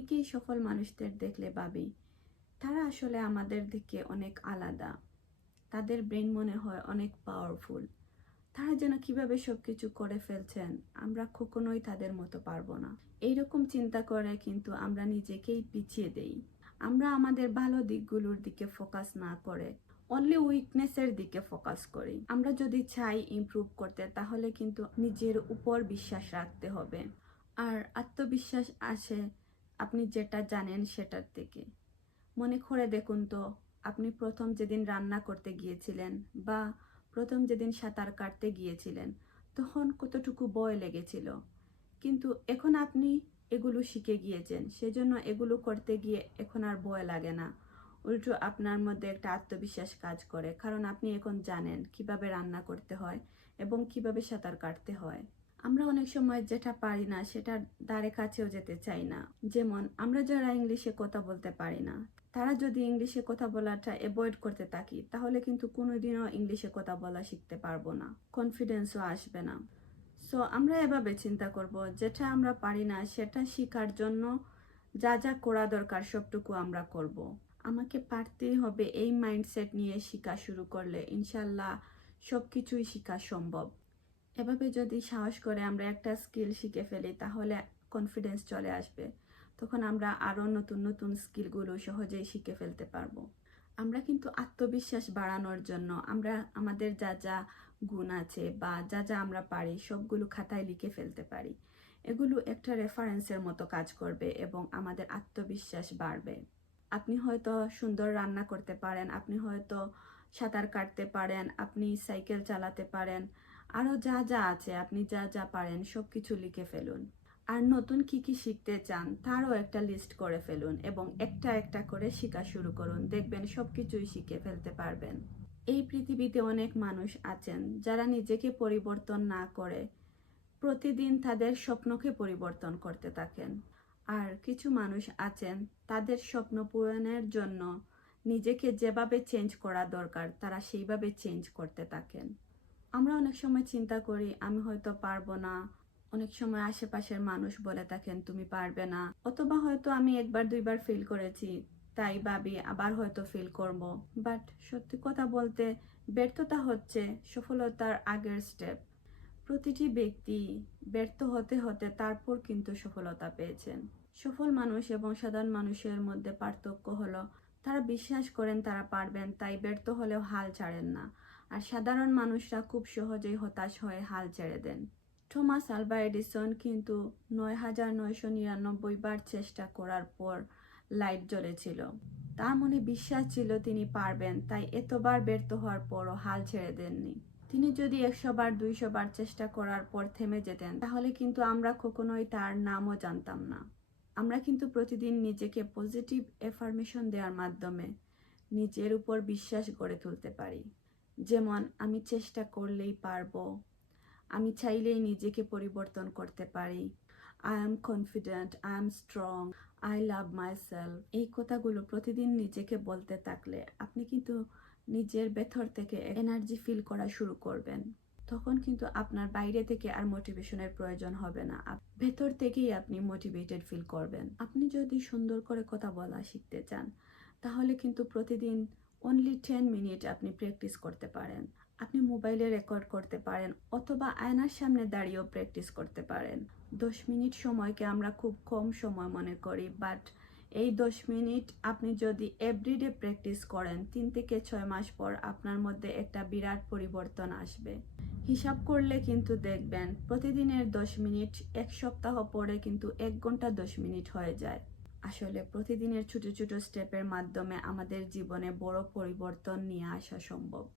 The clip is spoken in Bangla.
অনেকেই সফল মানুষদের দেখলে ভাবি, তারা আসলে আমাদের দিকে অনেক আলাদা। তাদের ব্রেন মনে হয় অনেক পাওয়ারফুল তারা যেন কীভাবে সবকিছু করে ফেলছেন, আমরা কখনোই তাদের মতো পারব না। এইরকম চিন্তা করে কিন্তু আমরা নিজেকেই পিছিয়ে দেই। আমরা আমাদের ভালো দিকগুলোর দিকে ফোকাস না করে অনলি উইকনেসের দিকে ফোকাস করি। আমরা যদি চাই ইমপ্রুভ করতে, তাহলে কিন্তু নিজের উপর বিশ্বাস রাখতে হবে। আর আত্মবিশ্বাস আসে আপনি যেটা জানেন সেটার থেকে মনে করে দেখুন তো, আপনি প্রথম যেদিন রান্না করতে গিয়েছিলেন বা প্রথম যেদিন সাঁতার কাটতে গিয়েছিলেন, তখন কতটুকু ভয় লেগেছিল। কিন্তু এখন আপনি এগুলো শিখে গিয়েছেন, সেজন্য এগুলো করতে গিয়ে এখন আর ভয় লাগে না। উল্টো আপনার মধ্যে একটা আত্মবিশ্বাস কাজ করে, কারণ আপনি এখন জানেন কীভাবে রান্না করতে হয় এবং কীভাবে সাঁতার কাটতে হয়। আমরা অনেক সময় যেটা পারি না সেটার দ্বারে কাছেও যেতে চাই না। যেমন, আমরা যারা ইংলিশে কথা বলতে পারি না, তারা যদি ইংলিশে কথা বলাটা অ্যাভয়েড করতে থাকি, তাহলে কিন্তু কোনোদিনও ইংলিশে কথা বলা শিখতে পারব না কনফিডেন্সও আসবে না। সো আমরা এভাবে চিন্তা করব, যেটা আমরা পারি না, সেটা শেখার জন্য যা যা করা দরকার সবটুকু আমরা করব। আমাকে পারতেই হবে এই মাইন্ডসেট নিয়ে শেখা শুরু করলে, ইনশাল্লাহ সব কিছুই শেখা সম্ভব। এভাবে যদি সাহস করে আমরা একটা স্কিল শিখে ফেলি, তাহলে কনফিডেন্স চলে আসবে। তখন আমরা আরও নতুন নতুন স্কিলগুলো সহজেই শিখে ফেলতে পারব। আমরা কিন্তু আত্মবিশ্বাস বাড়ানোর জন্য আমরা, আমাদের যা যা গুণ আছে বা যা যা আমরা পারি, সবগুলো খাতায় লিখে ফেলতে পারি। এগুলো একটা রেফারেন্সের মতো কাজ করবে এবং আমাদের আত্মবিশ্বাস বাড়বে। আপনি হয়তো সুন্দর রান্না করতে পারেন, আপনি হয়তো সাঁতার কাটতে পারেন, আপনি সাইকেল চালাতে পারেন আরও যা যা আছে, আপনি যা যা পারেন সব কিছু লিখে ফেলুন। আর নতুন কি কি শিখতে চান, তারও একটা লিস্ট করে ফেলুন এবং একটা একটা করে শেখা শুরু করুন। দেখবেন সব কিছুই শিখে ফেলতে পারবেন। এই পৃথিবীতে অনেক মানুষ আছেন, যারা নিজেকে পরিবর্তন না করে প্রতিদিন তাদের স্বপ্নকে পরিবর্তন করতে থাকেন। আর কিছু মানুষ আছেন, তাদের স্বপ্ন পূরণের জন্য নিজেকে যেভাবে চেঞ্জ করা দরকার, তারা সেইভাবে চেঞ্জ করতে থাকেন। আমরা অনেক সময় চিন্তা করি, আমি হয়তো পারব না। অনেক সময় আশেপাশের মানুষ বলে থাকেন, তুমি পারবে না। অথবা হয়তো আমি একবার, দুইবার ফেল করেছি, তাই ভাবি আবার হয়তো ফেল করব। বাট সত্যি কথা বলতে, ব্যর্থতা হচ্ছে সফলতার আগের স্টেপ প্রতিটি ব্যক্তি ব্যর্থ হতে হতে তারপর কিন্তু সফলতা পেয়েছেন। সফল মানুষ এবং সাধারণ মানুষের মধ্যে পার্থক্য হলো, তারা বিশ্বাস করেন তারা পারবেন, তাই ব্যর্থ হলেও হাল ছাড়েন না। আর সাধারণ মানুষরা খুব সহজেই হতাশ হয়ে হাল ছেড়ে দেন। থমাস আলভা এডিসন কিন্তু নয় হাজার নয়শো নিরানব্বই বার চেষ্টা করার পর লাইট জ্বলেছিল। তার মনে বিশ্বাস ছিল তিনি পারবেন, তাই এতবার ব্যর্থ হওয়ার পরও হাল ছেড়ে দেননি। তিনি যদি একশো বার, দুইশো বার চেষ্টা করার পর থেমে যেতেন, তাহলে কিন্তু আমরা কখনোই তার নামও জানতাম না। আমরা কিন্তু প্রতিদিন নিজেকে পজিটিভ এফার্মেশন দেওয়ার মাধ্যমে নিজের উপর বিশ্বাস গড়ে তুলতে পারি। যেমন, আমি চেষ্টা করলেই পারব। আমি চাইলেই নিজেকে পরিবর্তন করতে পারি। I am confident I am strong I love my self এই কথাগুলো প্রতিদিন নিজেকে বলতে থাকলে আপনি কিন্তু নিজের ভেতর থেকে এনার্জি ফিল করা শুরু করবেন। তখন কিন্তু আপনার বাইরে থেকে আর মোটিভেশনের প্রয়োজন হবে না। ভেতর থেকেই আপনি মোটিভেটেড ফিল করবেন। আপনি যদি সুন্দর করে কথা বলা শিখতে চান, তাহলে কিন্তু প্রতিদিন অনলি টেন মিনিট আপনি প্র্যাকটিস করতে পারেন। আপনি মোবাইলে রেকর্ড করতে পারেন অথবা আয়নার সামনে দাঁড়িয়েও প্র্যাকটিস করতে পারেন। দশ মিনিট সময়কে আমরা খুব কম সময় মনে করি বাট এই দশ মিনিট আপনি যদি এভরিডে প্র্যাকটিস করেন, তিন থেকে ছয় মাস পর আপনার মধ্যে একটা বিরাট পরিবর্তন আসবে। হিসাব করলে কিন্তু দেখবেন, প্রতিদিনের দশ মিনিট এক সপ্তাহ পরে কিন্তু এক ঘণ্টা দশ মিনিট হয়ে যায়। আসলে প্রতিদিনের ছোট ছোট স্টেপের মাধ্যমে আমাদের জীবনে বড় পরিবর্তন নিয়ে আসা সম্ভব।